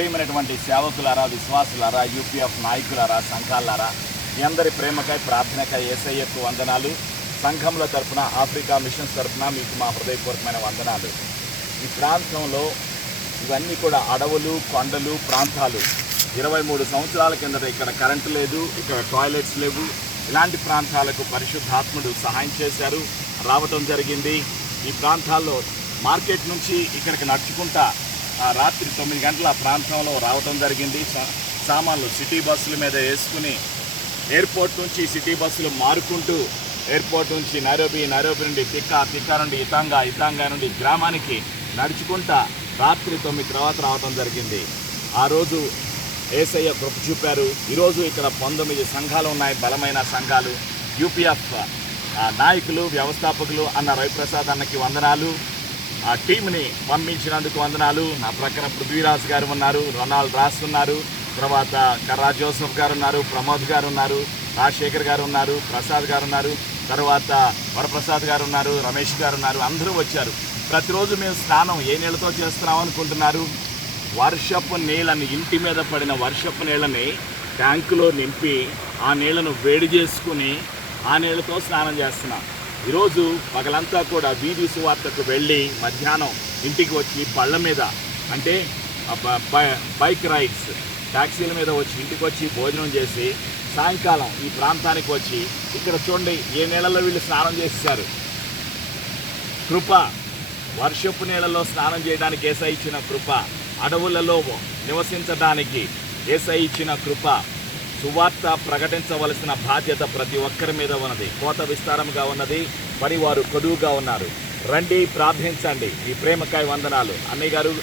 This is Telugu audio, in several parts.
ప్రియమైనటువంటి సేవకులారా విశ్వాసులారా యూపీఎఫ్ నాయకులారా సంఘాలారా మీ అందరి ప్రేమకై ప్రార్థనకై ఏసయ్యకు వందనాలు. సంఘంలో తరపున ఆఫ్రికా మిషన్స్ తరఫున మీకు మా హృదయపూర్వకమైన వందనాలు. ఈ ప్రాంతంలో ఇవన్నీ కూడా అడవులు కొండలు ప్రాంతాలు. ఇరవై మూడు సంవత్సరాల కిందట ఇక్కడ కరెంటు లేదు ఇక్కడ టాయిలెట్స్ లేవు. ఇలాంటి ప్రాంతాలకు పరిశుద్ధాత్ముడు సహాయం చేశారు. రావటం జరిగింది. ఈ ప్రాంతాల్లో మార్కెట్ నుంచి ఇక్కడికి నడుచుకుంటా ఆ రాత్రి తొమ్మిది గంటల ఆ ప్రాంతంలో రావటం జరిగింది. సా- సామాన్లు సిటీ బస్సుల మీద వేసుకుని ఎయిర్పోర్ట్ నుంచి సిటీ బస్సులు మారుకుంటూ ఎయిర్పోర్ట్ నుంచి నైరోబి నైరోబి నుండి తిక్క తిక్క నుండి ఇతాంగా ఇతాంగా నుండి గ్రామానికి నడుచుకుంటా రాత్రి తొమ్మిది తర్వాత రావటం జరిగింది. ఆ రోజు ఏసయ్య కృప చూపారు. ఈరోజు ఇక్కడ పంతొమ్మిది సంఘాలు ఉన్నాయి బలమైన సంఘాలు. యూపీఎఫ్ ఆ, నాయకులు వ్యవస్థాపకులు అన్న రవిప్రసాద్ అన్నకి వందనాలు. ఆ టీంని పంపించినందుకు వందనాలు. నా ప్రక్కన పృథ్వీరాజ్ గారు ఉన్నారు రొనాల్డ్ రాస్ ఉన్నారు తర్వాత కర్రా జోసఫ్ గారు ఉన్నారు ప్రమోద్ గారు ఉన్నారు రాజశేఖర్ గారు ఉన్నారు ప్రసాద్ గారు ఉన్నారు తర్వాత వరప్రసాద్ గారు ఉన్నారు రమేష్ గారు ఉన్నారు అందరూ వచ్చారు. ప్రతిరోజు మేము స్నానం ఏ నీళ్ళతో చేస్తున్నాం అనుకుంటున్నారు? వర్షపు నీళ్ళని ఇంటి మీద పడిన వర్షపు నీళ్ళని ట్యాంకులో నింపి ఆ నీళ్ళను వేడి చేసుకుని ఆ నీళ్ళతో స్నానం చేస్తున్నాం. ఈరోజు పగలంతా కూడా వీధి సువార్తకు వెళ్ళి మధ్యాహ్నం ఇంటికి వచ్చి పళ్ళ మీద అంటే బైక్ రైడ్స్ ట్యాక్సీల మీద వచ్చి ఇంటికి వచ్చి భోజనం చేసి సాయంకాలం ఈ ప్రాంతానికి వచ్చి ఇక్కడ చూడండి ఏ నీళ్ళలో వీళ్ళు స్నానం చేస్తారు. కృప వర్షపు నీళ్ళలో స్నానం చేయడానికి ఏసై ఇచ్చిన కృప అడవులలో నివసించడానికి ఏసై ఇచ్చిన కృప. సువార్త ప్రకటించవలసిన బాధ్యత ప్రతి ఒక్కరి మీద ఉన్నది. కోత విస్తారంగా ఉన్నది. మరి వారు కొదువుగా ఉన్నారు. రండి ప్రార్థించండి. ఈ ప్రేమకాయ వందనాలు. అన్నయ్య గారు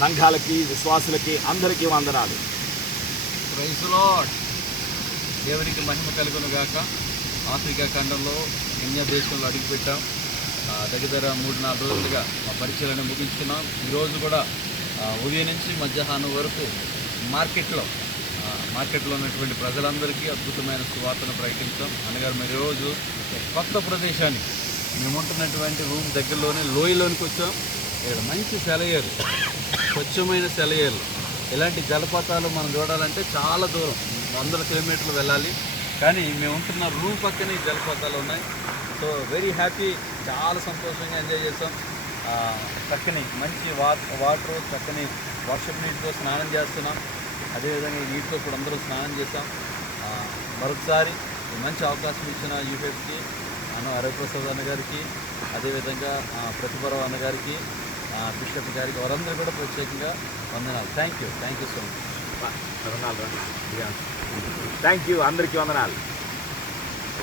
సంఘాలకి విశ్వాసులకి అందరికీ వందనాలు. ప్రైజ్ దేవునికి మహిమ కలుగును గాక. ఆఫ్రికా ఖండంలో ఇండియా దేశంలో అడుగుపెట్టాం. దగ్గర మూడు నాలుగు రోజులుగా మా పరిచయాలను ముగించుకున్నాం. ఈరోజు కూడా ఉదయం నుంచి మధ్యాహ్నం వరకు మార్కెట్లో మార్కెట్లో ఉన్నటువంటి ప్రజలందరికీ అద్భుతమైన సువార్తను ప్రకటించాం. అన్నగారు మరి ఈరోజు కొత్త ప్రదేశానికి మేము ఉంటున్నటువంటి రూమ్ దగ్గరలోనే లోయలోనికి వచ్చాం. ఇక్కడ మంచి సెలయేరు స్వచ్ఛమైన సెలయేరు. ఇలాంటి జలపాతాలు మనం చూడాలంటే చాలా దూరం వందల కిలోమీటర్లు వెళ్ళాలి. కానీ మేము ఉంటున్న రూమ్ పక్కనే ఈ జలపాతాలు ఉన్నాయి. సో వెరీ హ్యాపీ చాలా సంతోషంగా ఎంజాయ్ చేసాం చక్కని మంచి వాటర్ చక్కని వర్షపు నీటితో స్నానం చేస్తున్నాం. అదేవిధంగా నీటితో ఇప్పుడు అందరూ స్నానం చేస్తాం మరొకసారి మంచి అవకాశం ఇచ్చిన యూహెఫ్కి అన్న హరిప్రసాద్ అన్న గారికి అదేవిధంగా ప్రతిభరావు అన్న గారికి బిషప్ గారికి వారందరూ కూడా ప్రత్యేకంగా వందనాలు. Thank you thank you so much thank you. అందరికీ వందనాలు.